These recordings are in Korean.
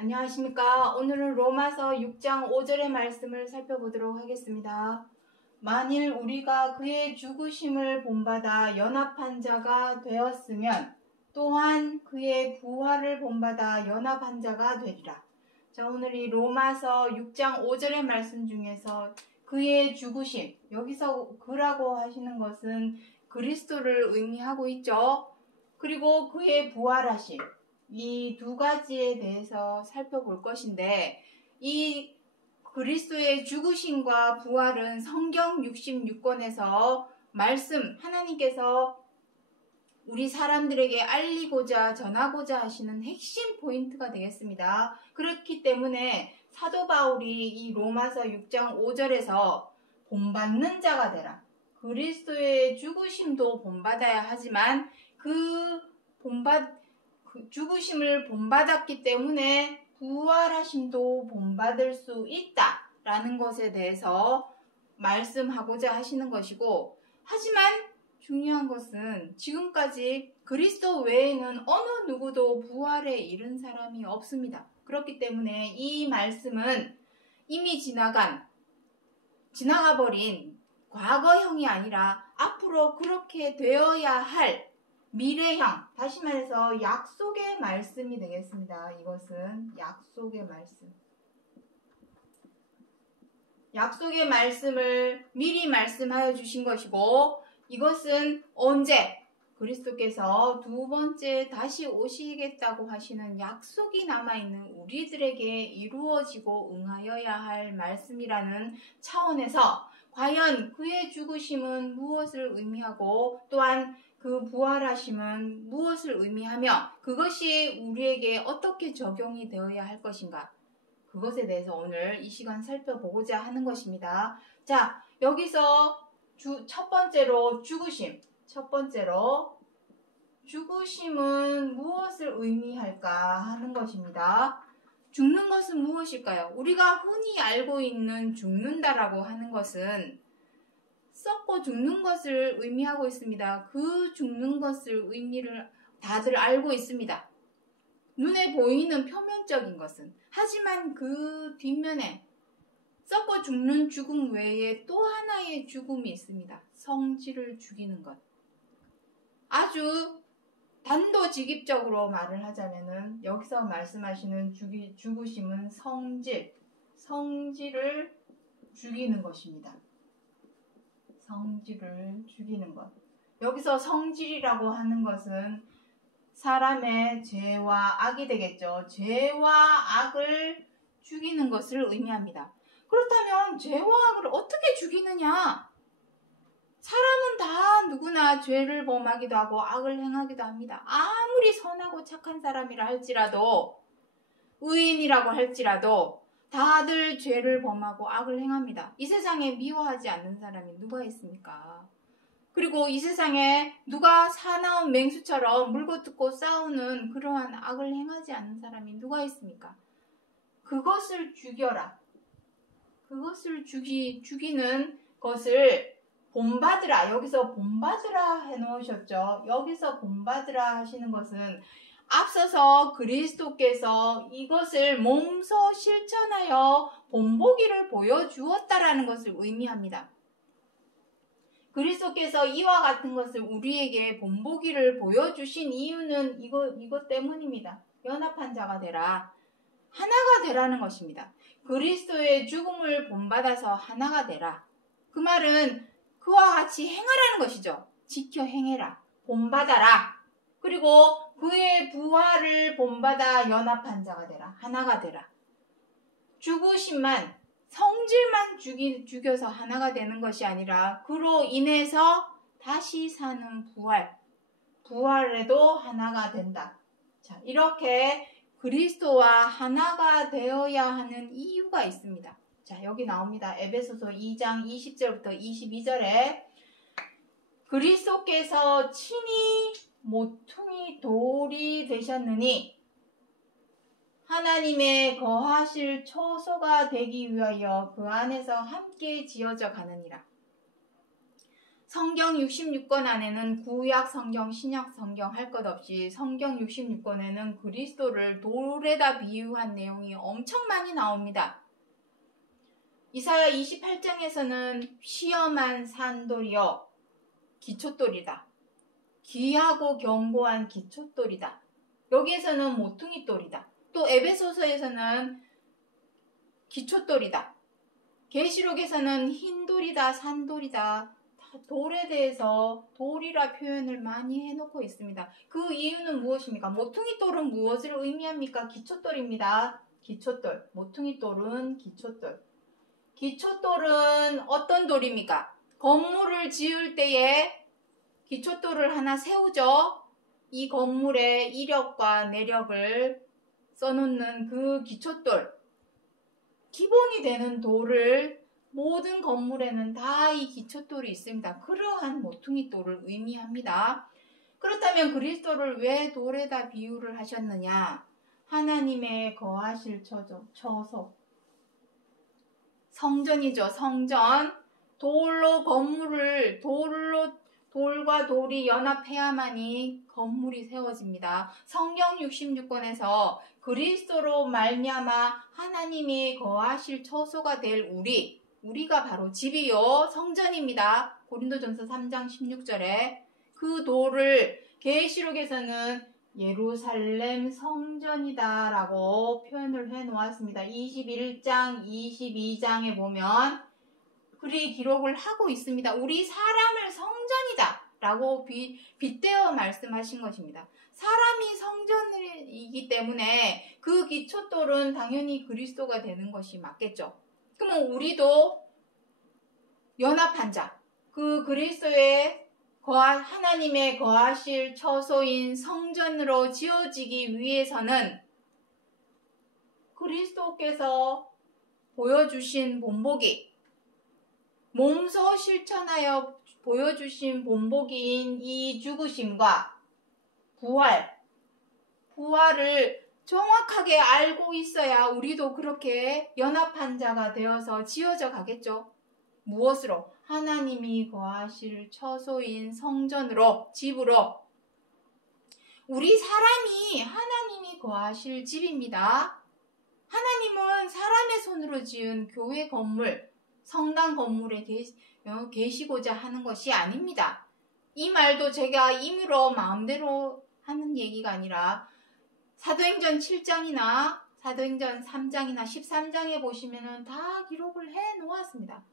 안녕하십니까. 오늘은 로마서 6장 5절의 말씀을 살펴보도록 하겠습니다. 만일 우리가 그의 죽으심을 본받아 연합한 자가 되었으면 또한 그의 부활을 본받아 연합한 자가 되리라. 자, 오늘 이 로마서 6장 5절의 말씀 중에서 그의 죽으심, 여기서 그라고 하시는 것은 그리스도를 의미하고 있죠. 그리고 그의 부활하심, 이 두 가지에 대해서 살펴볼 것인데, 이 그리스도의 죽으심과 부활은 성경 66권에서 말씀, 하나님께서 우리 사람들에게 알리고자 전하고자 하시는 핵심 포인트가 되겠습니다. 그렇기 때문에 사도 바울이 이 로마서 6장 5절에서 본받는 자가 되라. 그리스도의 죽으심도 본받아야 하지만 그 죽으심을 본받았기 때문에 부활하심도 본받을 수 있다라는 것에 대해서 말씀하고자 하시는 것이고, 하지만 중요한 것은 지금까지 그리스도 외에는 어느 누구도 부활에 이른 사람이 없습니다. 그렇기 때문에 이 말씀은 이미 지나가버린 과거형이 아니라 앞으로 그렇게 되어야 할 미래형, 다시 말해서 약속의 말씀이 되겠습니다. 이것은 약속의 말씀. 약속의 말씀을 미리 말씀하여 주신 것이고, 이것은 언제 그리스도께서 두 번째 다시 오시겠다고 하시는 약속이 남아있는 우리들에게 이루어지고 응하여야 할 말씀이라는 차원에서 과연 그의 죽으심은 무엇을 의미하고 또한 그 부활하심은 무엇을 의미하며 그것이 우리에게 어떻게 적용이 되어야 할 것인가, 그것에 대해서 오늘 이 시간 살펴보고자 하는 것입니다. 자, 여기서 첫 번째로 죽으심은 무엇을 의미할까 하는 것입니다. 죽는 것은 무엇일까요? 우리가 흔히 알고 있는 죽는다라고 하는 것은 썩고 죽는 것을 의미하고 있습니다. 그 죽는 것을 의미를 다들 알고 있습니다. 눈에 보이는 표면적인 것은. 하지만 그 뒷면에 썩고 죽는 죽음 외에 또 하나의 죽음이 있습니다. 성질을 죽이는 것. 아주 단도직입적으로 말을 하자면은 여기서 말씀하시는 죽으심은 성질을 죽이는 것입니다. 성질을 죽이는 것. 여기서 성질이라고 하는 것은 사람의 죄와 악이 되겠죠. 죄와 악을 죽이는 것을 의미합니다. 그렇다면 죄와 악을 어떻게 죽이느냐? 사람은 다 누구나 죄를 범하기도 하고 악을 행하기도 합니다. 아무리 선하고 착한 사람이라 할지라도, 의인이라고 할지라도 다들 죄를 범하고 악을 행합니다. 이 세상에 미워하지 않는 사람이 누가 있습니까? 그리고 이 세상에 누가 사나운 맹수처럼 물고 뜯고 싸우는 그러한 악을 행하지 않는 사람이 누가 있습니까? 그것을 죽여라. 그것을 죽이는 것을 본받으라. 여기서 본받으라 해놓으셨죠. 여기서 본받으라 하시는 것은 앞서서 그리스도께서 이것을 몸소 실천하여 본보기를 보여주었다라는 것을 의미합니다. 그리스도께서 이와 같은 것을 우리에게 본보기를 보여주신 이유는 이것 때문입니다. 연합한 자가 되라. 하나가 되라는 것입니다. 그리스도의 죽음을 본받아서 하나가 되라. 그 말은 그와 같이 행하라는 것이죠. 지켜 행해라. 본받아라. 그리고 그의 부활을 본받아 연합한 자가 되라. 하나가 되라. 죽으심만, 성질만 죽여서 하나가 되는 것이 아니라 그로 인해서 다시 사는 부활에도 하나가 된다. 자, 이렇게 그리스도와 하나가 되어야 하는 이유가 있습니다. 자, 여기 나옵니다. 에베소서 2장 20절부터 22절에 그리스도께서 친히 모퉁이 돌이 되셨느니 하나님의 거하실 초소가 되기 위하여 그 안에서 함께 지어져 가느니라. 성경 66권 안에는 구약 성경, 신약 성경 할 것 없이 성경 66권에는 그리스도를 돌에다 비유한 내용이 엄청 많이 나옵니다. 이사야 28장에서는 시험한 산돌이여 기초돌이다. 귀하고 견고한 기초돌이다. 여기에서는 모퉁이돌이다. 또 에베소서에서는 기초돌이다. 계시록에서는 흰돌이다, 산돌이다. 돌에 대해서 돌이라 표현을 많이 해놓고 있습니다. 그 이유는 무엇입니까? 모퉁이돌은 무엇을 의미합니까? 기초돌입니다. 기초돌. 모퉁이돌은 기초돌. 기초돌은 어떤 돌입니까? 건물을 지을 때에 기초돌을 하나 세우죠. 이 건물의 이력과 내력을 써놓는 그 기초돌. 기본이 되는 돌을 모든 건물에는 다 이 기초돌이 있습니다. 그러한 모퉁이돌을 의미합니다. 그렇다면 그리스도를 왜 돌에다 비유를 하셨느냐? 하나님의 거하실 처소. 성전이죠. 성전. 돌로 건물을 돌과 돌이 연합해야만이 건물이 세워집니다. 성경 66권에서 그리스도로 말미암아 하나님이 거하실 처소가 될 우리가 바로 집이요 성전입니다. 고린도전서 3장 16절에 그 돌을 계시록에서는 예루살렘 성전이다 라고 표현을 해 놓았습니다. 21장 22장에 보면 그리 기록을 하고 있습니다. 우리 사람을 성전이다 라고 빗대어 말씀하신 것입니다. 사람이 성전이기 때문에 그 기초돌은 당연히 그리스도가 되는 것이 맞겠죠. 그러면 우리도 연합한 자, 그 그리스도의 하나님의 거하실 처소인 성전으로 지어지기 위해서는 그리스도께서 보여주신 본보기, 몸소 실천하여 보여주신 본보기인 이 죽으심과 부활을 정확하게 알고 있어야 우리도 그렇게 연합한 자가 되어서 지어져 가겠죠. 무엇으로? 하나님이 거하실 처소인 성전으로, 집으로. 우리 사람이 하나님이 거하실 집입니다. 하나님은 사람의 손으로 지은 교회 건물, 성당 건물에 계시고자 하는 것이 아닙니다. 이 말도 제가 임의로 마음대로 하는 얘기가 아니라 사도행전 7장이나 사도행전 3장이나 13장에 보시면은 다 기록을 해 놓았습니다.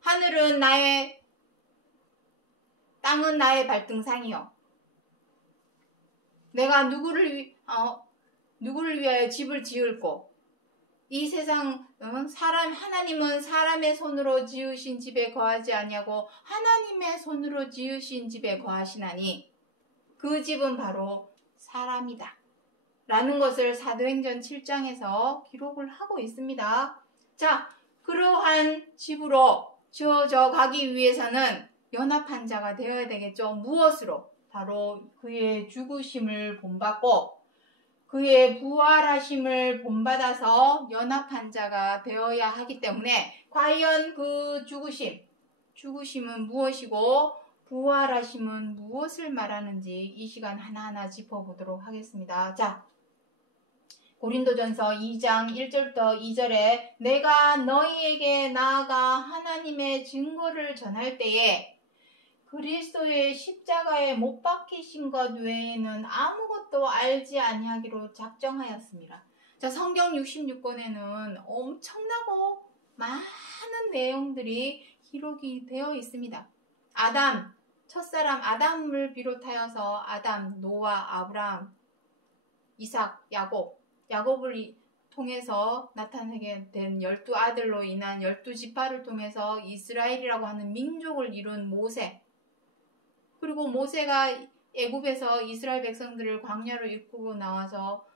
하늘은 나의, 땅은 나의 발등상이요. 내가 누구를 위하여 집을 지을꼬? 이 세상 하나님은 사람의 손으로 지으신 집에 거하지 아니하고 하나님의 손으로 지으신 집에 거하시나니 그 집은 바로 사람이다 라는 것을 사도행전 7장에서 기록을 하고 있습니다. 자, 그러한 집으로 지어져 가기 위해서는 연합한 자가 되어야 되겠죠. 무엇으로? 바로 그의 죽으심을 본받고 그의 부활하심을 본받아서 연합한 자가 되어야 하기 때문에 과연 그 죽으심은 무엇이고 부활하심은 무엇을 말하는지 이 시간 하나하나 짚어보도록 하겠습니다. 자, 고린도전서 2장 1절부터 2절에 내가 너희에게 나아가 하나님의 증거를 전할 때에 그리스도의 십자가에 못 박히신 것 외에는 아무것도 알지 아니하기로 작정하였습니다. 자, 성경 66권에는 엄청나고 많은 내용들이 기록이 되어 있습니다. 첫사람 아담을 비롯하여서 아담, 노아, 아브라함, 이삭, 야곱을 통해서 나타나게 된 12아들로 인한 12지파를 통해서 이스라엘이라고 하는 민족을 이룬 모세, 그리고 모세가 애굽에서 이스라엘 백성들을 광야로 이끌고 나와서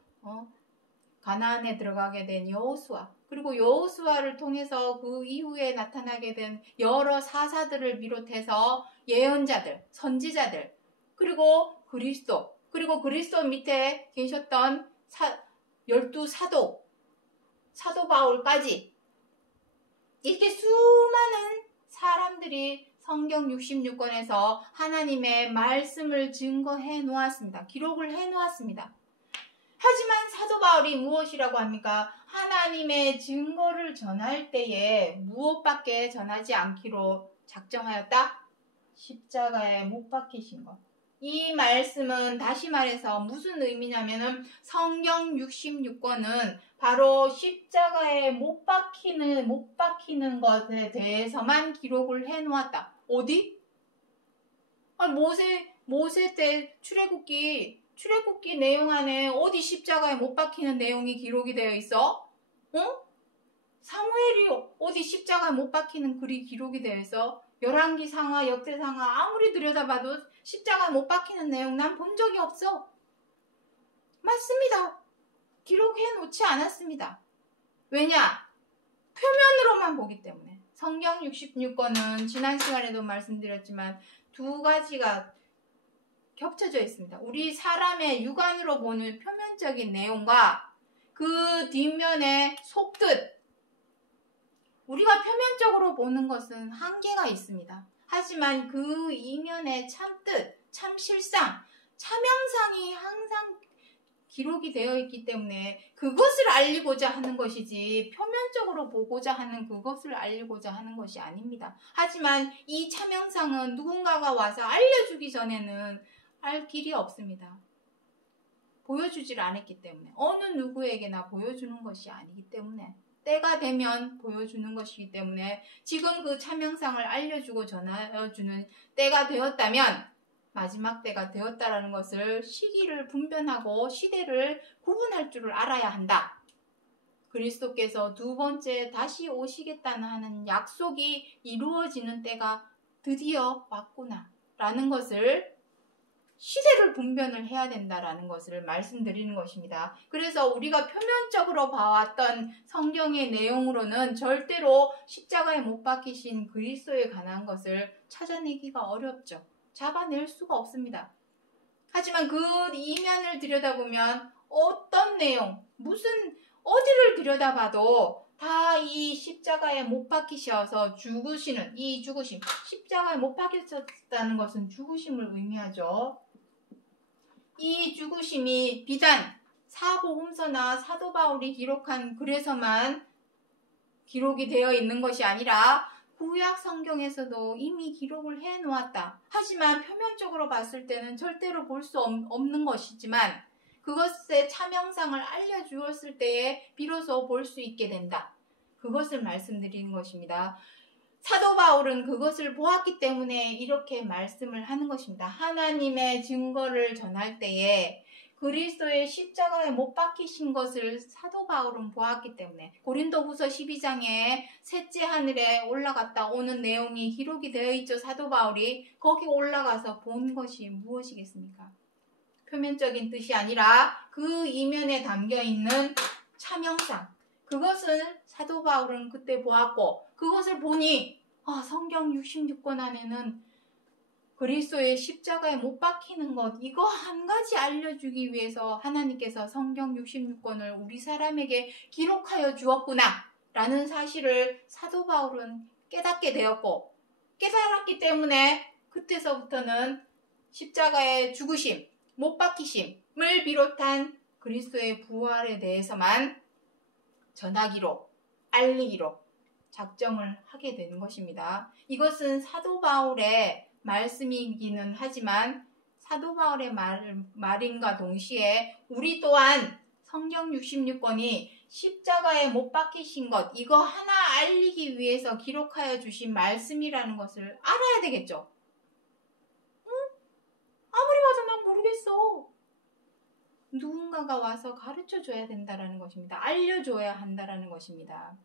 가나안에 들어가게 된 여호수아, 그리고 여호수아를 통해서 그 이후에 나타나게 된 여러 사사들을 비롯해서 예언자들, 선지자들, 그리고 그리스도 밑에 계셨던 12사도, 사도 바울까지 이렇게 수많은 사람들이 성경 66권에서 하나님의 말씀을 증거해 놓았습니다. 기록을 해 놓았습니다. 하지만 사도 바울이 무엇이라고 합니까? 하나님의 증거를 전할 때에 무엇밖에 전하지 않기로 작정하였다? 십자가에 못 박히신 것. 이 말씀은 다시 말해서 무슨 의미냐면은 성경 66권은 바로 십자가에 못 박히는 것에 대해서만 기록을 해 놓았다. 어디? 모세 때 출애굽기 내용 안에 어디 십자가에 못 박히는 내용이 기록이 되어 있어? 사무엘이 어디 십자가에 못 박히는 글이 기록이 되어 있어? 열왕기상하, 역대상하 아무리 들여다봐도 십자가에 못 박히는 내용 난 본 적이 없어. 맞습니다. 기록해 놓지 않았습니다. 왜냐? 표면으로만 보기 때문에. 성경 66권은 지난 시간에도 말씀드렸지만 두 가지가 겹쳐져 있습니다. 우리 사람의 육안으로 보는 표면적인 내용과 그 뒷면의 속뜻. 우리가 표면적으로 보는 것은 한계가 있습니다. 하지만 그 이면의 참뜻, 참실상, 참형상이 항상 기록이 되어 있기 때문에 그것을 알리고자 하는 것이지 표면적으로 보고자 하는 그것을 알리고자 하는 것이 아닙니다. 하지만 이 참형상은 누군가가 와서 알려주기 전에는 알 길이 없습니다. 보여주질 않았기 때문에 어느 누구에게나 보여주는 것이 아니기 때문에 때가 되면 보여주는 것이기 때문에 지금 그 참형상을 알려주고 전하여주는 때가 되었다면 마지막 때가 되었다라는 것을 시기를 분별하고 시대를 구분할 줄을 알아야 한다. 그리스도께서 두 번째 다시 오시겠다는 하는 약속이 이루어지는 때가 드디어 왔구나 라는 것을 시대를 분별을 해야 된다라는 것을 말씀드리는 것입니다. 그래서 우리가 표면적으로 봐왔던 성경의 내용으로는 절대로 십자가에 못 박히신 그리스도에 관한 것을 찾아내기가 어렵죠. 잡아낼 수가 없습니다. 하지만 그 이면을 들여다보면 어떤 내용, 어디를 들여다봐도 다 이 십자가에 못 박히셔서 죽으시는 이 죽으심, 십자가에 못 박히셨다는 것은 죽으심을 의미하죠. 이 죽으심이 비단 사복음서나 사도 바울이 기록한 글에서만 기록이 되어 있는 것이 아니라 구약 성경에서도 이미 기록을 해 놓았다. 하지만 표면적으로 봤을 때는 절대로 볼 수 없는 것이지만 그것의 참형상을 알려주었을 때에 비로소 볼 수 있게 된다. 그것을 말씀드리는 것입니다. 사도 바울은 그것을 보았기 때문에 이렇게 말씀을 하는 것입니다. 하나님의 증거를 전할 때에 그리스도의 십자가에 못 박히신 것을 사도 바울은 보았기 때문에 고린도후서 12장에 셋째 하늘에 올라갔다 오는 내용이 기록이 되어 있죠. 사도 바울이 거기 올라가서 본 것이 무엇이겠습니까? 표면적인 뜻이 아니라 그 이면에 담겨있는 참형상, 그것을 사도 바울은 그때 보았고 그것을 보니 성경 66권 안에는 그리스도의 십자가에 못 박히는 것 이거 한 가지 알려주기 위해서 하나님께서 성경 66권을 우리 사람에게 기록하여 주었구나 라는 사실을 사도 바울은 깨닫게 되었고 깨달았기 때문에 그때서부터는 십자가의 죽으심, 못 박히심을 비롯한 그리스도의 부활에 대해서만 전하기로 알리기로 작정을 하게 되는 것입니다. 이것은 사도 바울의 말씀이기는 하지만 사도 바울의 말임과 동시에 우리 또한 성경 66권이 십자가에 못 박히신 것 이거 하나 알리기 위해서 기록하여 주신 말씀이라는 것을 알아야 되겠죠. 아무리 봐도 난 모르겠어. 누군가가 와서 가르쳐줘야 된다는 것입니다. 알려줘야 한다는 것입니다.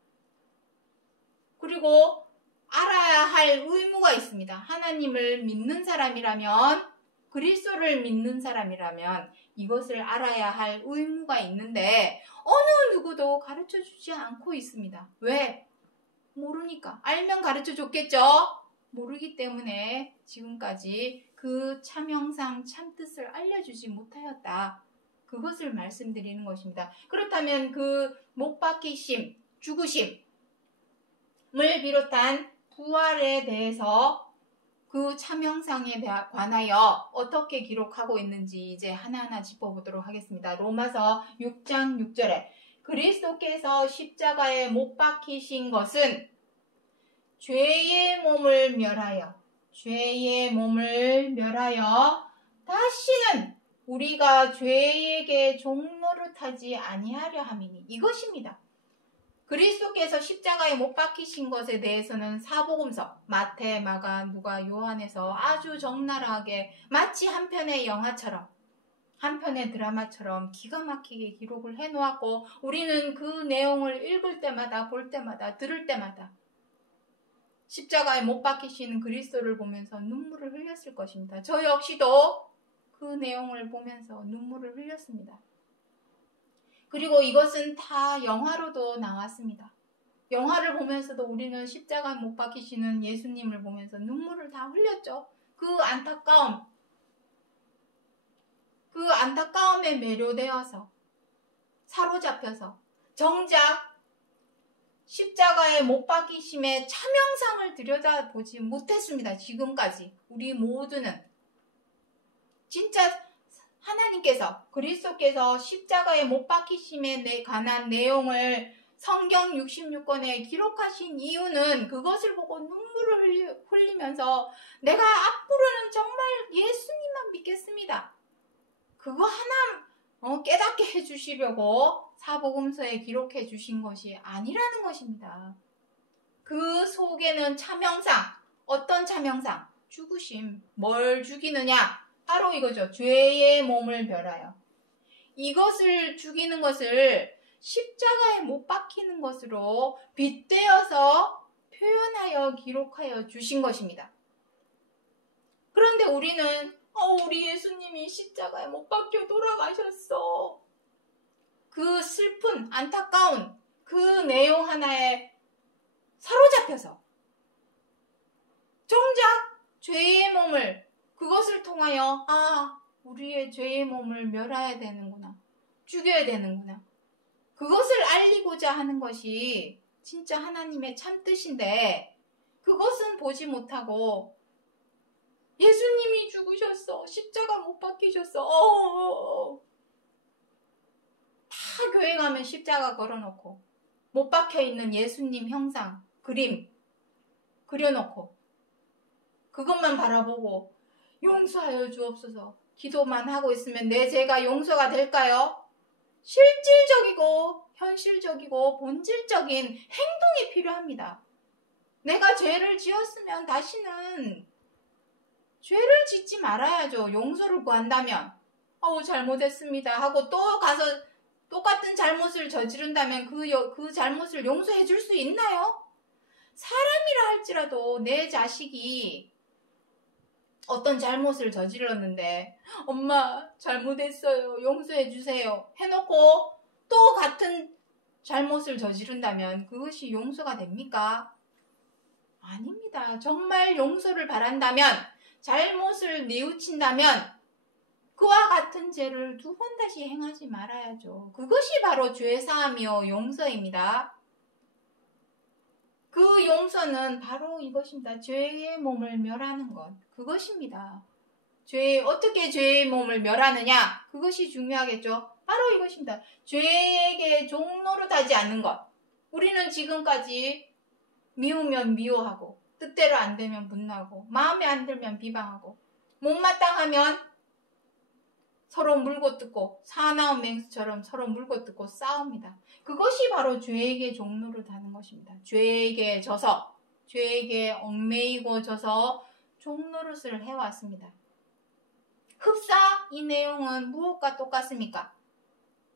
그리고 알아야 할 의무가 있습니다. 하나님을 믿는 사람이라면 그리스도를 믿는 사람이라면 이것을 알아야 할 의무가 있는데 어느 누구도 가르쳐주지 않고 있습니다. 왜? 모르니까. 알면 가르쳐줬겠죠? 모르기 때문에 지금까지 그 참형상 참뜻을 알려주지 못하였다. 그것을 말씀드리는 것입니다. 그렇다면 그 못 박히심, 죽으심을 비롯한 부활에 대해서 그 참형상에 관하여 어떻게 기록하고 있는지 이제 하나하나 짚어보도록 하겠습니다. 로마서 6장 6절에 그리스도께서 십자가에 못 박히신 것은 죄의 몸을 멸하여 다시는 우리가 죄에게 종노릇하지 아니하려 함이니, 이것입니다. 그리스도께서 십자가에 못 박히신 것에 대해서는 사복음서 마태, 마가, 누가, 요한에서 아주 적나라하게 마치 한 편의 영화처럼, 한 편의 드라마처럼 기가 막히게 기록을 해놓았고, 우리는 그 내용을 읽을 때마다, 볼 때마다, 들을 때마다 십자가에 못 박히시는 그리스도를 보면서 눈물을 흘렸을 것입니다. 저 역시도 그 내용을 보면서 눈물을 흘렸습니다. 그리고 이것은 다 영화로도 나왔습니다. 영화를 보면서도 우리는 십자가에 못 박히시는 예수님을 보면서 눈물을 다 흘렸죠. 그 안타까움에 매료되어서, 사로잡혀서 정작 십자가에 못 박히심의 참형상을 들여다보지 못했습니다. 지금까지 우리 모두는 진짜 하나님께서, 그리스도께서 십자가에 못 박히심에 관한 내용을 성경 66권에 기록하신 이유는 그것을 보고 눈물을 흘리면서 내가 앞으로는 정말 예수님만 믿겠습니다, 그거 하나 깨닫게 해주시려고 사복음서에 기록해 주신 것이 아니라는 것입니다. 그 속에는 참형상, 어떤 참형상? 죽으심. 뭘 죽이느냐? 바로 이거죠. 죄의 몸을 멸하여. 이것을 죽이는 것을 십자가에 못 박히는 것으로 빗대어서 표현하여 기록하여 주신 것입니다. 그런데 우리는 우리 예수님이 십자가에 못 박혀 돌아가셨어, 그 슬픈 안타까운 그 내용 하나에 사로잡혀서 정작 죄의 몸을, 그것을 통하여 우리의 죄의 몸을 멸해야 되는구나, 죽여야 되는구나, 그것을 알리고자 하는 것이 진짜 하나님의 참뜻인데 그것은 보지 못하고 예수님이 죽으셨어, 십자가 못 박히셨어, 다 교회 가면 십자가 걸어놓고 못 박혀있는 예수님 형상, 그림 그려놓고 그것만 바라보고 용서하여 주옵소서 기도만 하고 있으면 내 죄가 용서가 될까요? 실질적이고 현실적이고 본질적인 행동이 필요합니다. 내가 죄를 지었으면 다시는 죄를 짓지 말아야죠. 용서를 구한다면 잘못했습니다 하고 또 가서 똑같은 잘못을 저지른다면 그 잘못을 용서해 줄 수 있나요? 사람이라 할지라도 내 자식이 어떤 잘못을 저질렀는데 엄마 잘못했어요, 용서해 주세요 해놓고 또 같은 잘못을 저지른다면 그것이 용서가 됩니까? 아닙니다. 정말 용서를 바란다면, 잘못을 뉘우친다면 그와 같은 죄를 두 번 다시 행하지 말아야죠. 그것이 바로 죄사함이요 용서입니다. 그 용서는 바로 이것입니다. 죄의 몸을 멸하는 것, 그것입니다. 어떻게 죄의 몸을 멸하느냐? 그것이 중요하겠죠. 바로 이것입니다. 죄에게 종노릇하지 않는 것. 우리는 지금까지 미우면 미워하고, 뜻대로 안 되면 분나고, 마음에 안 들면 비방하고, 못마땅하면 서로 물고 뜯고, 사나운 맹수처럼 서로 물고 뜯고 싸웁니다. 그것이 바로 죄에게 종노릇하는 것입니다. 죄에게 져서, 죄에게 얽매이고 져서 종노릇을 해왔습니다. 흡사 이 내용은 무엇과 똑같습니까?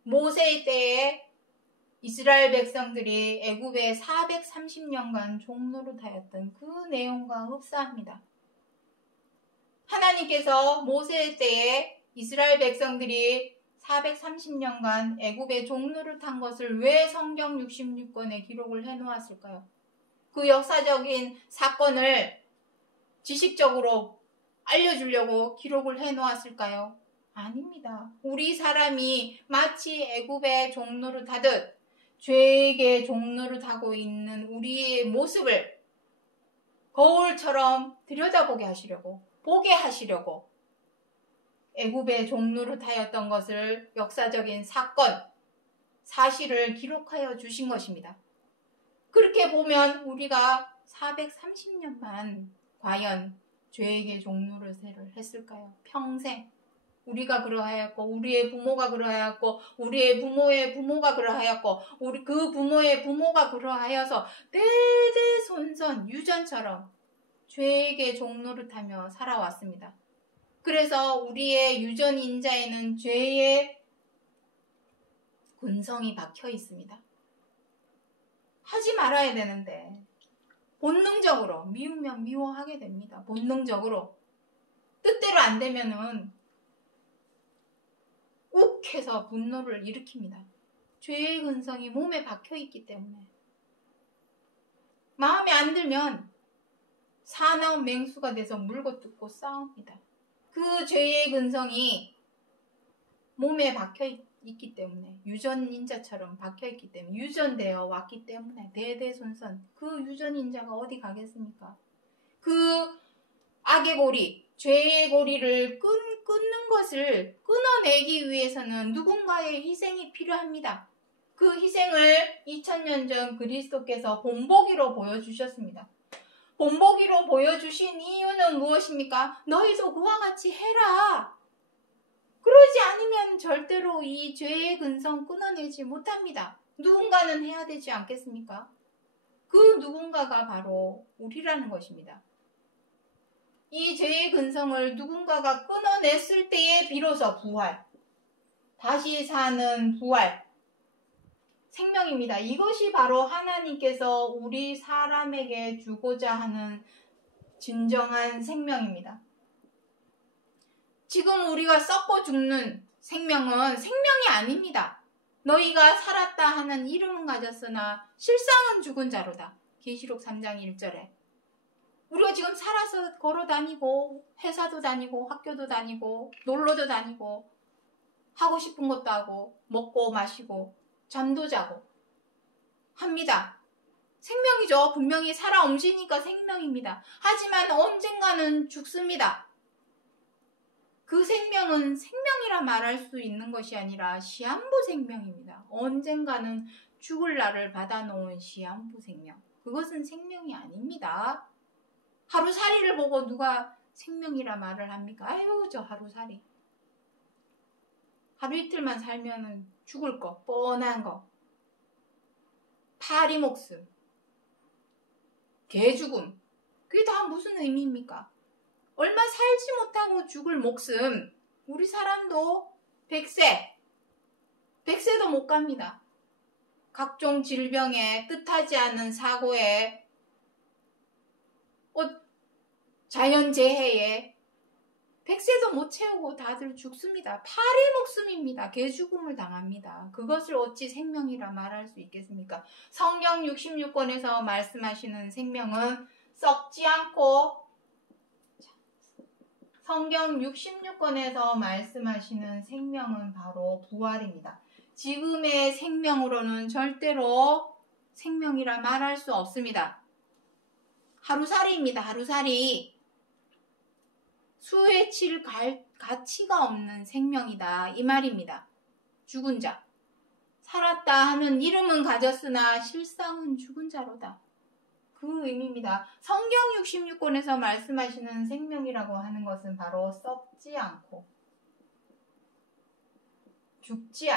모세의 때에 이스라엘 백성들이 애굽에 430년간 종노릇하였던 그 내용과 흡사합니다. 하나님께서 모세의 때에 이스라엘 백성들이 430년간 애굽에 종노릇한 것을 왜 성경 66권에 기록을 해놓았을까요? 그 역사적인 사건을 지식적으로 알려주려고 기록을 해놓았을까요? 아닙니다. 우리 사람이 마치 애굽에 종노릇하듯 죄에게 종노릇하고 있는 우리의 모습을 거울처럼 들여다보게 하시려고, 보게 하시려고 애굽의 종노릇하였던 것을 역사적인 사건, 사실을 기록하여 주신 것입니다. 그렇게 보면 우리가 430년만 과연 죄에게 종노릇을 했을까요? 평생. 우리가 그러하였고, 우리의 부모가 그러하였고, 우리의 부모의 부모가 그러하였고, 우리 그 부모의 부모가 그러하여서 대대손손 유전처럼 죄에게 종노릇하며 살아왔습니다. 그래서 우리의 유전 인자에는 죄의 근성이 박혀 있습니다. 하지 말아야 되는데 본능적으로 미우면 미워하게 됩니다. 본능적으로 뜻대로 안 되면은 욱해서 분노를 일으킵니다. 죄의 근성이 몸에 박혀 있기 때문에 마음에 안 들면 사나운 맹수가 돼서 물고 뜯고 싸웁니다. 그 죄의 근성이 몸에 박혀 있기 때문에, 유전인자처럼 박혀 있기 때문에, 유전되어 왔기 때문에 대대손손 그 유전인자가 어디 가겠습니까? 그 악의 고리, 죄의 고리를 끊는 것을 끊어내기 위해서는 누군가의 희생이 필요합니다. 그 희생을 2000년 전 그리스도께서 본보기로 보여주셨습니다. 본보기로 보여주신 이유는 무엇입니까? 너희도 그와 같이 해라. 그러지 않으면 절대로 이 죄의 근성 끊어내지 못합니다. 누군가는 해야 되지 않겠습니까? 그 누군가가 바로 우리라는 것입니다. 이 죄의 근성을 누군가가 끊어냈을 때에 비로소 부활, 다시 사는 부활, 생명입니다. 이것이 바로 하나님께서 우리 사람에게 주고자 하는 진정한 생명입니다. 지금 우리가 썩고 죽는 생명은 생명이 아닙니다. 너희가 살았다 하는 이름은 가졌으나 실상은 죽은 자로다. 계시록 3장 1절에. 우리가 지금 살아서 걸어 다니고 회사도 다니고 학교도 다니고 놀러도 다니고 하고 싶은 것도 하고 먹고 마시고 잠도 자고 합니다. 생명이죠. 분명히 살아 움직이니까 생명입니다. 하지만 언젠가는 죽습니다. 그 생명은 생명이라 말할 수 있는 것이 아니라 시한부 생명입니다. 언젠가는 죽을 날을 받아놓은 시한부 생명. 그것은 생명이 아닙니다. 하루살이를 보고 누가 생명이라 말을 합니까? 아유, 저 하루살이. 하루 이틀만 살면은 죽을 거, 뻔한 거. 파리 목숨, 개 죽음. 그게 다 무슨 의미입니까? 얼마 살지 못하고 죽을 목숨. 우리 사람도 100세도 못 갑니다. 각종 질병에, 뜻하지 않은 사고에, 자연재해에 100세도 못 채우고 다들 죽습니다. 파리 목숨입니다. 개죽음을 당합니다. 그것을 어찌 생명이라 말할 수 있겠습니까? 성경 66권에서 말씀하시는 생명은 썩지 않고, 성경 66권에서 말씀하시는 생명은 바로 부활입니다. 지금의 생명으로는 절대로 생명이라 말할 수 없습니다. 하루살이입니다. 하루살이. 수에 칠 가치가 없는 생명이다. 이 말입니다. 죽은 자. 살았다 하는 이름은 가졌으나 실상은 죽은 자로다. 그 의미입니다. 성경 66권에서 말씀하시는 생명이라고 하는 것은 바로 썩지 않고 죽지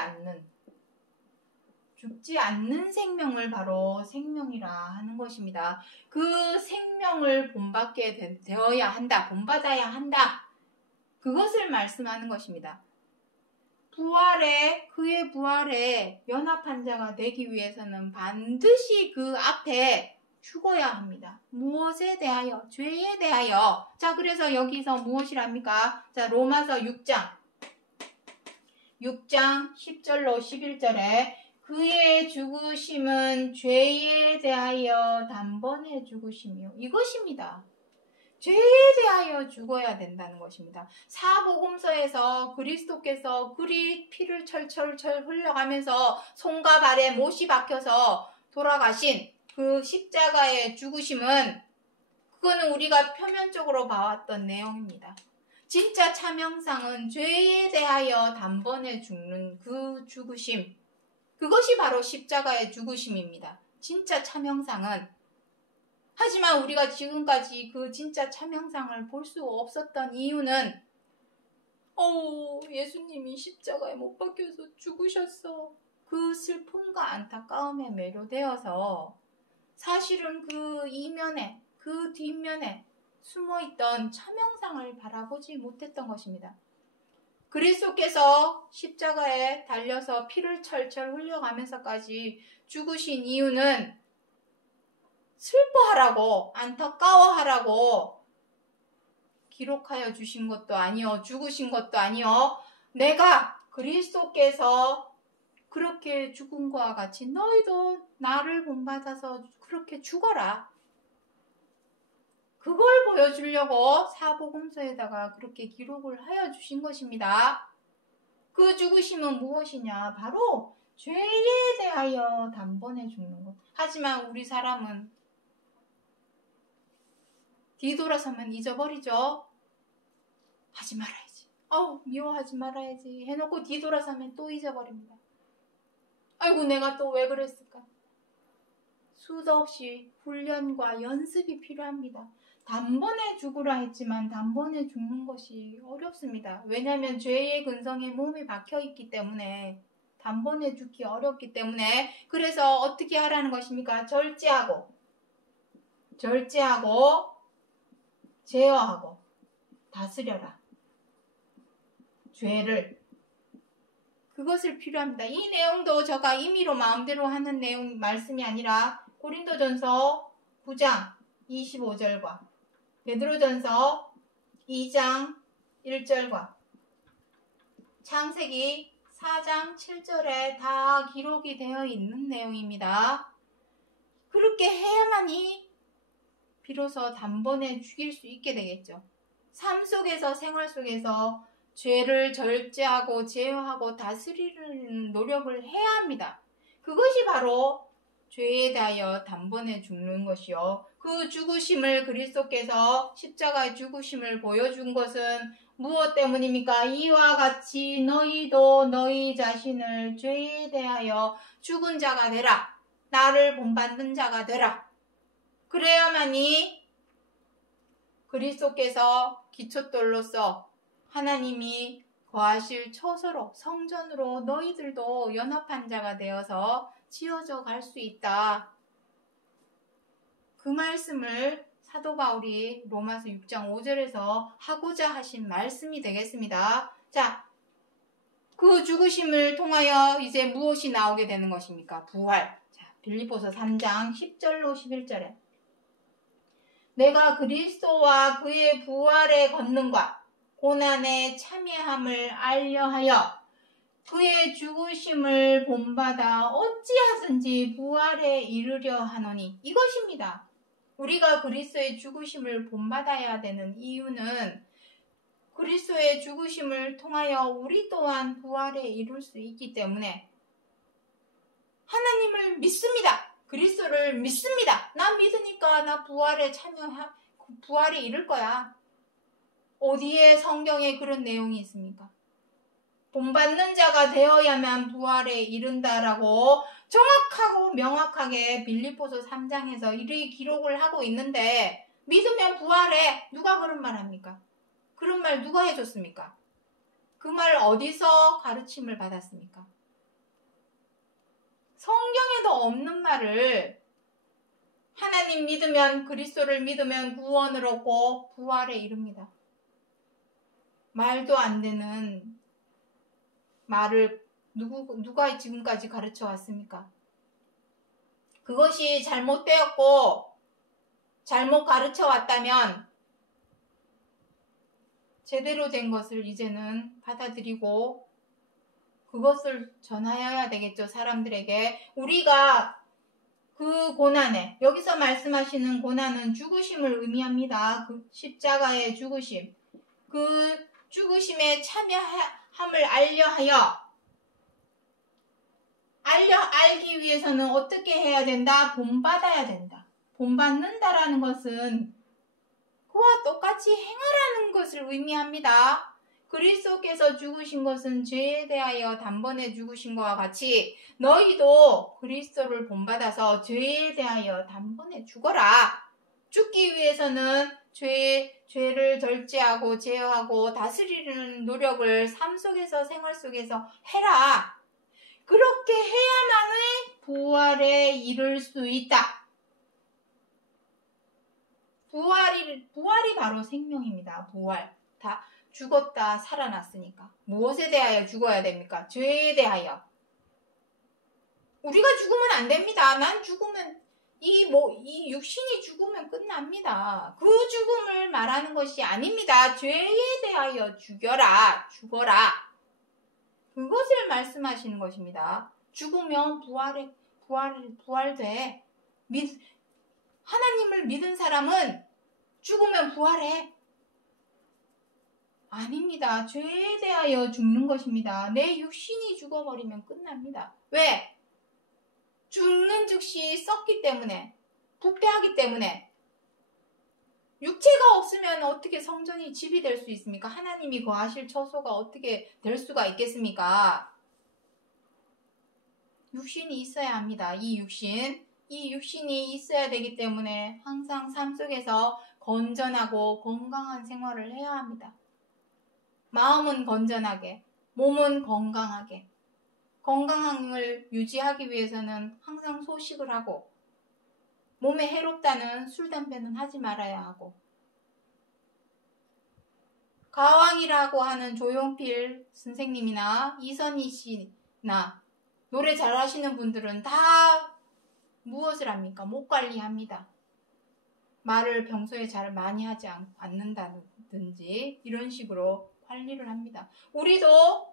않는 생명을 바로 생명이라 하는 것입니다. 그 생명을 본받게 되어야 한다. 본받아야 한다. 그것을 말씀하는 것입니다. 그의 부활에 연합한 자가 되기 위해서는 반드시 그 앞에 죽어야 합니다. 무엇에 대하여? 죄에 대하여. 자, 그래서 여기서 무엇이랍니까? 자, 로마서 6장 10절로 11절에 그의 죽으심은 죄에 대하여 단번에 죽으심이요. 이것입니다. 죄에 대하여 죽어야 된다는 것입니다. 사복음서에서 그리스도께서 그리 피를 철철철 흘려가면서 손과 발에 못이 박혀서 돌아가신 그 십자가의 죽으심은 그거는 우리가 표면적으로 봐왔던 내용입니다. 진짜 참 형상은 죄에 대하여 단번에 죽는 그 죽으심, 그것이 바로 십자가의 죽으심입니다. 진짜 참 형상은. 하지만 우리가 지금까지 그 진짜 참 형상을 볼 수 없었던 이유는 예수님이 십자가에 못 박혀서 죽으셨어. 그 슬픔과 안타까움에 매료되어서 사실은 그 이면에, 그 뒷면에 숨어있던 참 형상을 바라보지 못했던 것입니다. 그리스도께서 십자가에 달려서 피를 철철 흘려가면서까지 죽으신 이유는 슬퍼하라고, 안타까워하라고 기록하여 주신 것도 아니요, 죽으신 것도 아니요, 내가 그리스도께서 그렇게 죽은 것과 같이 너희도 나를 본받아서 그렇게 죽어라. 그걸 보여주려고 사복음서에다가 그렇게 기록을 하여 주신 것입니다. 그 죽으심은 무엇이냐? 바로 죄에 대하여 단번에 죽는 것. 하지만 우리 사람은 뒤돌아서면 잊어버리죠. 하지 말아야지. 미워하지 말아야지. 해놓고 뒤돌아서면 또 잊어버립니다. 아이고, 내가 또 왜 그랬을까? 수도 없이 훈련과 연습이 필요합니다. 단번에 죽으라 했지만 단번에 죽는 것이 어렵습니다. 왜냐하면 죄의 근성에 몸이 박혀있기 때문에 단번에 죽기 어렵기 때문에 그래서 어떻게 하라는 것입니까? 절제하고 제어하고 다스려라. 죄를. 그것을 필요합니다. 이 내용도 제가 임의로 마음대로 하는 내용 말씀이 아니라 고린도전서 9장 25절과 베드로전서 2장 1절과 창세기 4장 7절에 다 기록이 되어 있는 내용입니다. 그렇게 해야만이 비로소 단번에 죽일 수 있게 되겠죠. 삶 속에서, 생활 속에서 죄를 절제하고 제어하고 다스리는 노력을 해야 합니다. 그것이 바로 죄에 대하여 단번에 죽는 것이요. 그 죽으심을 그리스도께서 십자가의 죽으심을 보여준 것은 무엇 때문입니까? 이와 같이 너희도 너희 자신을 죄에 대하여 죽은 자가 되라. 나를 본받는 자가 되라. 그래야만이 그리스도께서 기초돌로서 하나님이 거하실 처소로, 성전으로 너희들도 연합한 자가 되어서 지어져 갈 수 있다. 그 말씀을 사도 바울이 로마서 6장 5절에서 하고자 하신 말씀이 되겠습니다. 자, 그 죽으심을 통하여 이제 무엇이 나오게 되는 것입니까? 부활. 자, 빌립보서 3장 10절로 11절에 내가 그리스도와 그의 부활의 권능과 고난의 참여함을 알려하여 그의 죽으심을 본받아 어찌하든지 부활에 이르려 하노니. 이것입니다. 우리가 그리스도의 죽으심을 본받아야 되는 이유는 그리스도의 죽으심을 통하여 우리 또한 부활에 이룰 수 있기 때문에 하나님을 믿습니다. 그리스도를 믿습니다. 나 믿으니까 나 부활에 부활에 이를 거야. 어디에 성경에 그런 내용이 있습니까? 본받는 자가 되어야만 부활에 이른다라고 정확하고 명확하게 빌립보서 3장에서 이렇게 기록을 하고 있는데 믿으면 부활해. 누가 그런 말 합니까? 그런 말 누가 해줬습니까? 그 말 어디서 가르침을 받았습니까? 성경에도 없는 말을 하나님 믿으면, 그리스도를 믿으면 구원을 얻고 부활에 이릅니다. 말도 안 되는 말을 누가 지금까지 가르쳐 왔습니까? 그것이 잘못되었고 잘못 가르쳐 왔다면 제대로 된 것을 이제는 받아들이고 그것을 전하여야 되겠죠. 사람들에게. 우리가 그 고난에, 여기서 말씀하시는 고난은 죽으심을 의미합니다. 그 십자가의 죽으심. 그 죽으심에 참여함을 알기 위해서는 어떻게 해야 된다? 본받아야 된다. 본받는다라는 것은 그와 똑같이 행하라는 것을 의미합니다. 그리스도께서 죽으신 것은 죄에 대하여 단번에 죽으신 것과 같이 너희도 그리스도를 본받아서 죄에 대하여 단번에 죽어라. 죽기 위해서는 죄를 절제하고 제어하고 다스리는 노력을 삶 속에서 생활 속에서 해라. 그렇게 해야만이 부활에 이를 수 있다. 부활이 바로 생명입니다. 부활. 다 죽었다 살아났으니까. 무엇에 대하여 죽어야 됩니까? 죄에 대하여. 우리가 죽으면 안 됩니다. 난 죽으면 이 육신이 죽으면 끝납니다. 그 죽음을 말하는 것이 아닙니다. 죄에 대하여 죽어라. 그것을 말씀하시는 것입니다. 죽으면 부활돼. 하나님을 믿은 사람은 죽으면 부활해. 아닙니다. 죄에 대하여 죽는 것입니다. 내 육신이 죽어버리면 끝납니다. 왜? 죽는 즉시 썩기 때문에, 부패하기 때문에. 육체가 없으면 어떻게 성전이 집이 될 수 있습니까? 하나님이 거하실 처소가 어떻게 될 수가 있겠습니까? 육신이 있어야 합니다. 이 육신이 있어야 되기 때문에 항상 삶 속에서 건전하고 건강한 생활을 해야 합니다. 마음은 건전하게, 몸은 건강하게. 건강함을 유지하기 위해서는 항상 소식을 하고, 몸에 해롭다는 술, 담배는 하지 말아야 하고, 가왕이라고 하는 조용필 선생님이나 이선희 씨나 노래 잘하시는 분들은 다 무엇을 합니까? 목 관리합니다. 말을 평소에 잘 많이 하지 않는다든지 이런 식으로 관리를 합니다. 우리도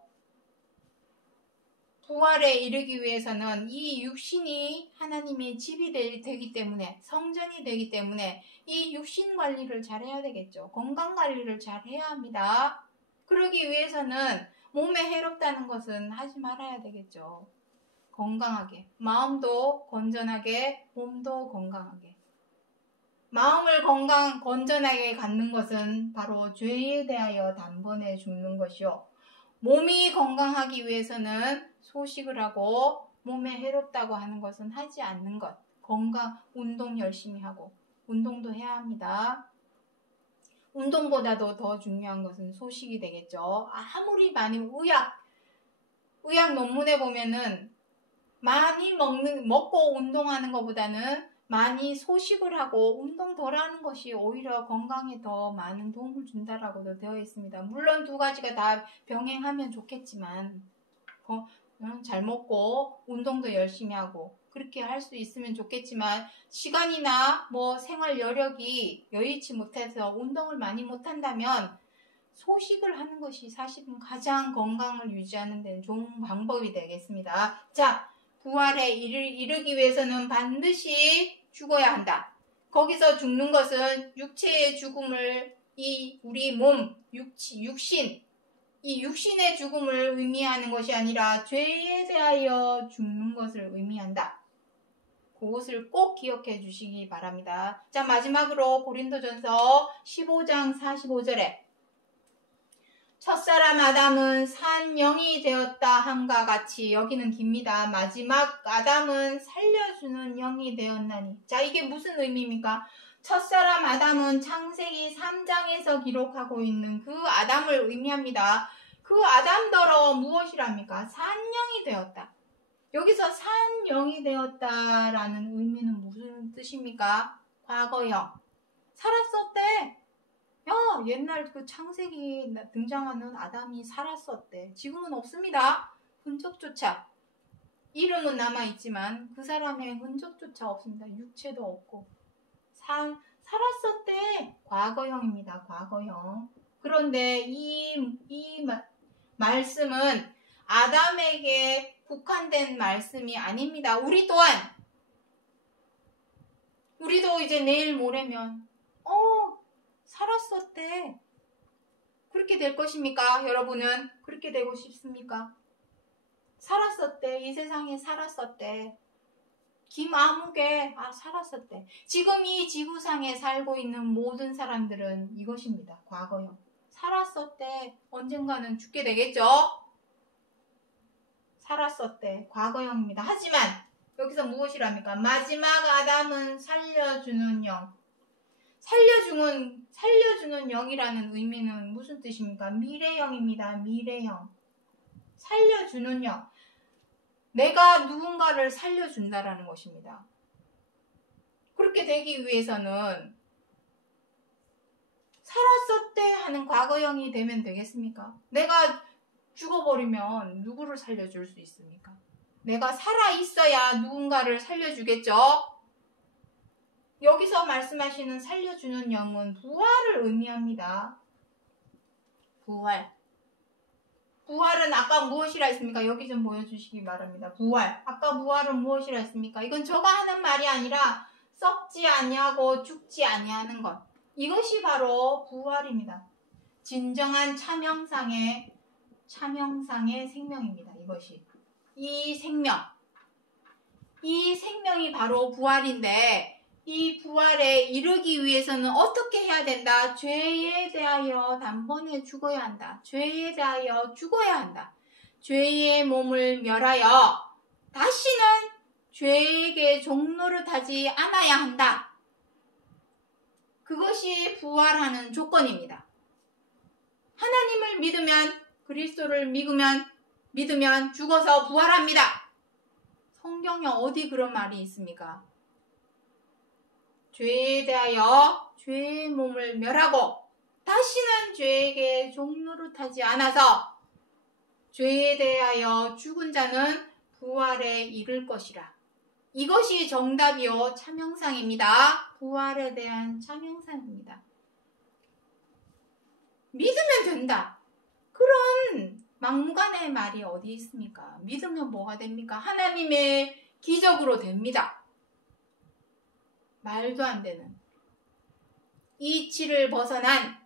부활에 이르기 위해서는 이 육신이 하나님의 집이 되기 때문에, 성전이 되기 때문에 이 육신 관리를 잘해야 되겠죠. 건강 관리를 잘해야 합니다. 그러기 위해서는 몸에 해롭다는 것은 하지 말아야 되겠죠. 건강하게, 마음도 건전하게, 몸도 건강하게. 마음을 건전하게 갖는 것은 바로 죄에 대하여 단번에 죽는 것이요. 몸이 건강하기 위해서는 소식을 하고 몸에 해롭다고 하는 것은 하지 않는 것. 운동 열심히 하고 운동도 해야 합니다. 운동보다도 더 중요한 것은 소식이 되겠죠. 아무리 많이 의학 논문에 보면은 많이 먹고 운동하는 것보다는 많이 소식을 하고 운동 덜 하는 것이 오히려 건강에 더 많은 도움을 준다라고도 되어 있습니다. 물론 두 가지가 다 병행하면 좋겠지만 잘 먹고 운동도 열심히 하고 그렇게 할 수 있으면 좋겠지만 시간이나 생활 여력이 여의치 못해서 운동을 많이 못한다면 소식을 하는 것이 사실은 가장 건강을 유지하는 데는 좋은 방법이 되겠습니다. 자, 부활에 이르기 위해서는 반드시 죽어야 한다. 거기서 죽는 것은 육체의 죽음을 우리 몸, 육신, 이 육신의 죽음을 의미하는 것이 아니라 죄에 대하여 죽는 것을 의미한다. 그것을 꼭 기억해 주시기 바랍니다. 자, 마지막으로 고린도전서 15장 45절에 첫사람 아담은 산 영이 되었다 함과 같이, 여기는 깁니다. 마지막 아담은 살려주는 영이 되었나니. 자, 이게 무슨 의미입니까? 첫사람 아담은 창세기 3장에서 기록하고 있는 그 아담을 의미합니다. 그 아담더러 무엇이랍니까? 산 영이 되었다. 여기서 산 영이 되었다라는 의미는 무슨 뜻입니까? 과거형. 살았었대. 옛날 그 창세기 등장하는 아담이 살았었대. 지금은 없습니다. 흔적조차. 이름은 남아있지만 그 사람의 흔적조차 없습니다. 육체도 없고. 살았었대. 과거형입니다. 과거형. 그런데 이 말씀은 아담에게 국한된 말씀이 아닙니다. 우리 또한, 우리도 이제 내일 모레면 살았었대. 그렇게 될 것입니까? 여러분은 그렇게 되고 싶습니까? 살았었대. 이 세상에 살았었대. 김아무개 살았었대. 지금 이 지구상에 살고 있는 모든 사람들은 이것입니다. 과거형. 살았었대. 언젠가는 죽게 되겠죠? 살았었대. 과거형입니다. 하지만 여기서 무엇이랍니까? 마지막 아담은 살려주는 영. 살려주는 영이라는 의미는 무슨 뜻입니까? 미래형입니다. 미래형. 살려주는 영. 내가 누군가를 살려준다라는 것입니다. 그렇게 되기 위해서는 살았었대 하는 과거형이 되면 되겠습니까? 내가 죽어버리면 누구를 살려줄 수 있습니까? 내가 살아있어야 누군가를 살려주겠죠? 여기서 말씀하시는 살려주는 영은 부활을 의미합니다. 부활. 부활은 아까 무엇이라 했습니까? 여기 좀 보여주시기 바랍니다. 부활. 아까 부활은 무엇이라 했습니까? 이건 저가 하는 말이 아니라 썩지 아니하고 죽지 아니하는 것. 이것이 바로 부활입니다. 진정한 참형상의 생명입니다. 이것이. 이 생명이 바로 부활인데 이 부활에 이르기 위해서는 어떻게 해야 된다? 죄에 대하여 단번에 죽어야 한다. 죄에 대하여 죽어야 한다. 죄의 몸을 멸하여 다시는 죄에게 종노릇하지 않아야 한다. 그것이 부활하는 조건입니다. 하나님을 믿으면, 그리스도를 믿으면 죽어서 부활합니다. 성경에 어디 그런 말이 있습니까? 죄에 대하여 죄의 몸을 멸하고 다시는 죄에게 종노릇하지 않아서 죄에 대하여 죽은 자는 부활에 이를 것이라. 이것이 정답이요 참형상입니다. 부활에 대한 참형상입니다. 믿으면 된다. 그런 막무가내의 말이 어디 있습니까? 믿으면 뭐가 됩니까? 하나님의 기적으로 됩니다. 말도 안 되는 이치를 벗어난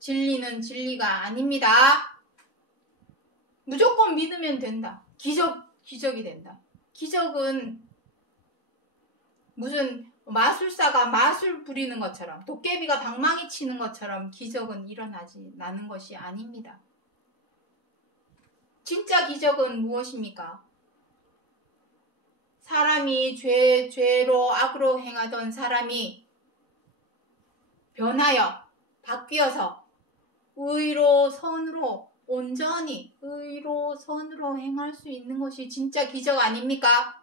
진리는 진리가 아닙니다. 무조건 믿으면 된다. 기적이 된다. 기적은 무슨 마술사가 마술 부리는 것처럼, 도깨비가 방망이 치는 것처럼 기적은 일어나지 않는 것이 아닙니다. 진짜 기적은 무엇입니까? 사람이 죄로 악으로 행하던 사람이 변하여 바뀌어서 의로 선으로 온전히 의로 선으로 행할 수 있는 것이 진짜 기적 아닙니까?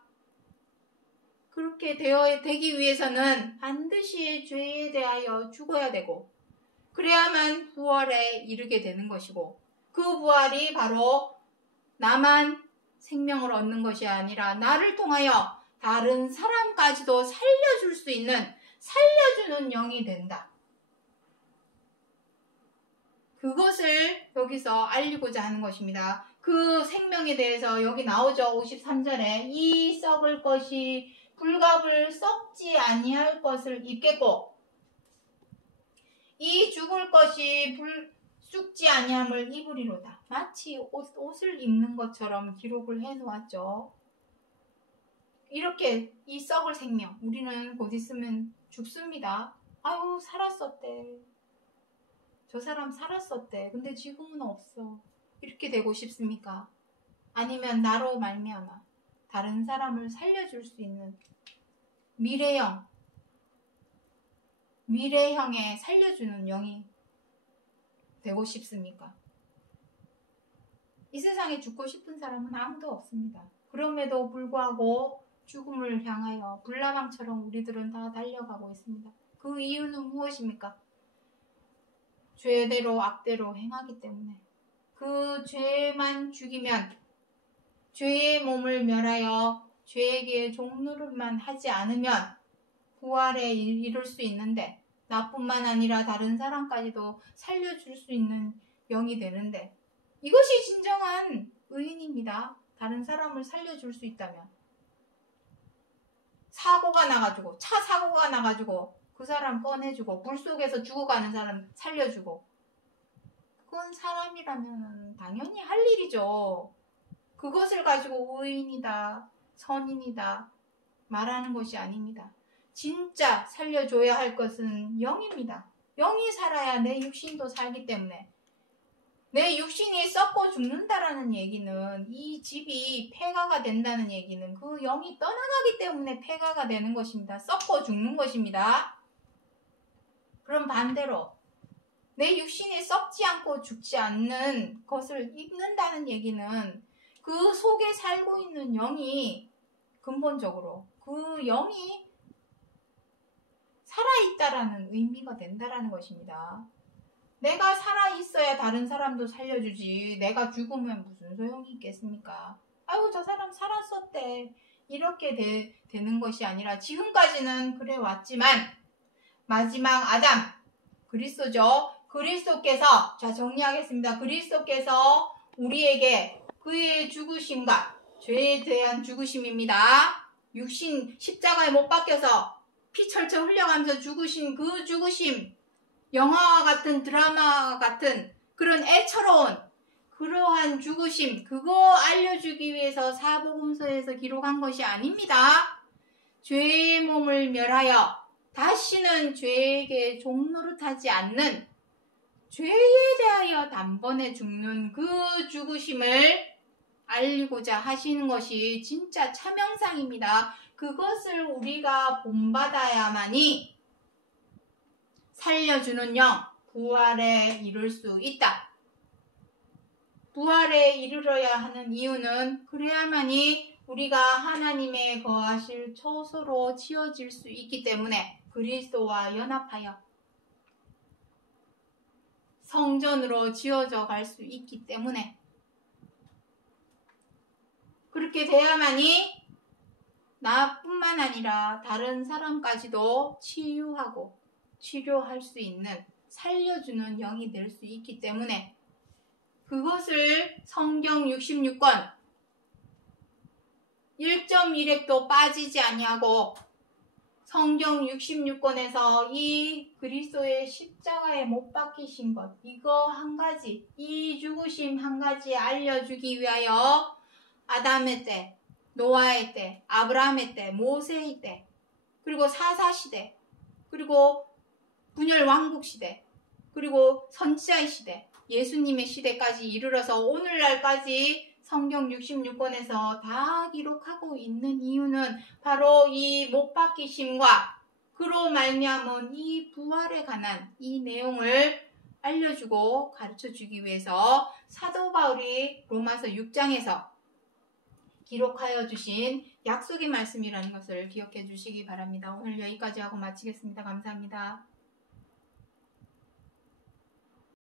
그렇게 되기 위해서는 반드시 죄에 대하여 죽어야 되고 그래야만 부활에 이르게 되는 것이고 그 부활이 바로 나만 생명을 얻는 것이 아니라 나를 통하여 다른 사람까지도 살려줄 수 있는 살려주는 영이 된다. 그것을 여기서 알리고자 하는 것입니다. 그 생명에 대해서 여기 나오죠. 53절에 이 썩을 것이 불갑을 썩지 아니할 것을 입겠고 이 죽을 것이 쑥지 아니함을 입으리로다. 마치 옷을 입는 것처럼 기록을 해놓았죠. 이렇게 이 썩을 생명, 우리는 곧 있으면 죽습니다. 아유 살았었대. 저 사람 살았었대. 근데 지금은 없어. 이렇게 되고 싶습니까? 아니면 나로 말미암아 다른 사람을 살려줄 수 있는 미래형의 살려주는 영이 되고 싶습니까? 이 세상에 죽고 싶은 사람은 아무도 없습니다. 그럼에도 불구하고 죽음을 향하여 불나방처럼 우리들은 다 달려가고 있습니다. 그 이유는 무엇입니까? 죄대로 악대로 행하기 때문에 그 죄만 죽이면 죄의 몸을 멸하여 죄에게 종노릇만 하지 않으면 부활에 이를 수 있는데 나뿐만 아니라 다른 사람까지도 살려줄 수 있는 영이 되는데 이것이 진정한 의인입니다. 다른 사람을 살려줄 수 있다면 차 사고가 나가지고 그 사람 꺼내주고 물속에서 죽어가는 사람 살려주고 그건 사람이라면 당연히 할 일이죠. 그것을 가지고 의인이다, 선인이다 말하는 것이 아닙니다. 진짜 살려줘야 할 것은 영입니다. 영이 살아야 내 육신도 살기 때문에 내 육신이 썩고 죽는다라는 얘기는 이 집이 폐가가 된다는 얘기는 그 영이 떠나가기 때문에 폐가가 되는 것입니다. 썩고 죽는 것입니다. 그럼 반대로 내 육신이 썩지 않고 죽지 않는 것을 입는다는 얘기는 그 속에 살고 있는 영이 근본적으로 그 영이 살아있다라는 의미가 된다라는 것입니다. 내가 살아있어야 다른 사람도 살려주지 내가 죽으면 무슨 소용이 있겠습니까? 아유 저 사람 살았었대 이렇게 되는 것이 아니라 지금까지는 그래 왔지만 마지막 아담 그리스도죠. 그리스도께서 자 정리하겠습니다. 그리스도께서 우리에게 그의 죽으심과 죄에 대한 죽으심입니다. 육신 십자가에 못 박혀서 피 철철 흘려가면서 죽으신 그 죽으심 영화와 같은 드라마와 같은 그런 애처로운 그러한 죽으심 그거 알려주기 위해서 사복음서에서 기록한 것이 아닙니다. 죄의 몸을 멸하여 다시는 죄에게 종노릇하지 않는 죄에 대하여 단번에 죽는 그 죽으심을 알리고자 하시는 것이 진짜 차명상입니다. 그것을 우리가 본받아야만이 살려주는 영, 부활에 이룰 수 있다. 부활에 이르러야 하는 이유는 그래야만이 우리가 하나님의 거하실 처소로 치어질 수 있기 때문에 그리스도와 연합하여 성전으로 지어져 갈 수 있기 때문에 그렇게 돼야만이 나뿐만 아니라 다른 사람까지도 치유하고 치료할 수 있는 살려주는 영이 될 수 있기 때문에 그것을 성경 66권 1.1획도 빠지지 아니하고 성경 66권에서 이 그리스도의 십자가에 못 박히신 것 이거 한 가지 이 죽으심 한 가지 알려주기 위하여 아담의 때, 노아의 때, 아브라함의 때, 모세의 때 그리고 사사시대 그리고 분열 왕국 시대 그리고 선지자의 시대 예수님의 시대까지 이르러서 오늘날까지 성경 66권에서 다 기록하고 있는 이유는 바로 이 못 박히심과 그로 말미암은 이 부활에 관한 이 내용을 알려주고 가르쳐주기 위해서 사도 바울이 로마서 6장에서 기록하여 주신 약속의 말씀이라는 것을 기억해 주시기 바랍니다. 오늘 여기까지 하고 마치겠습니다. 감사합니다.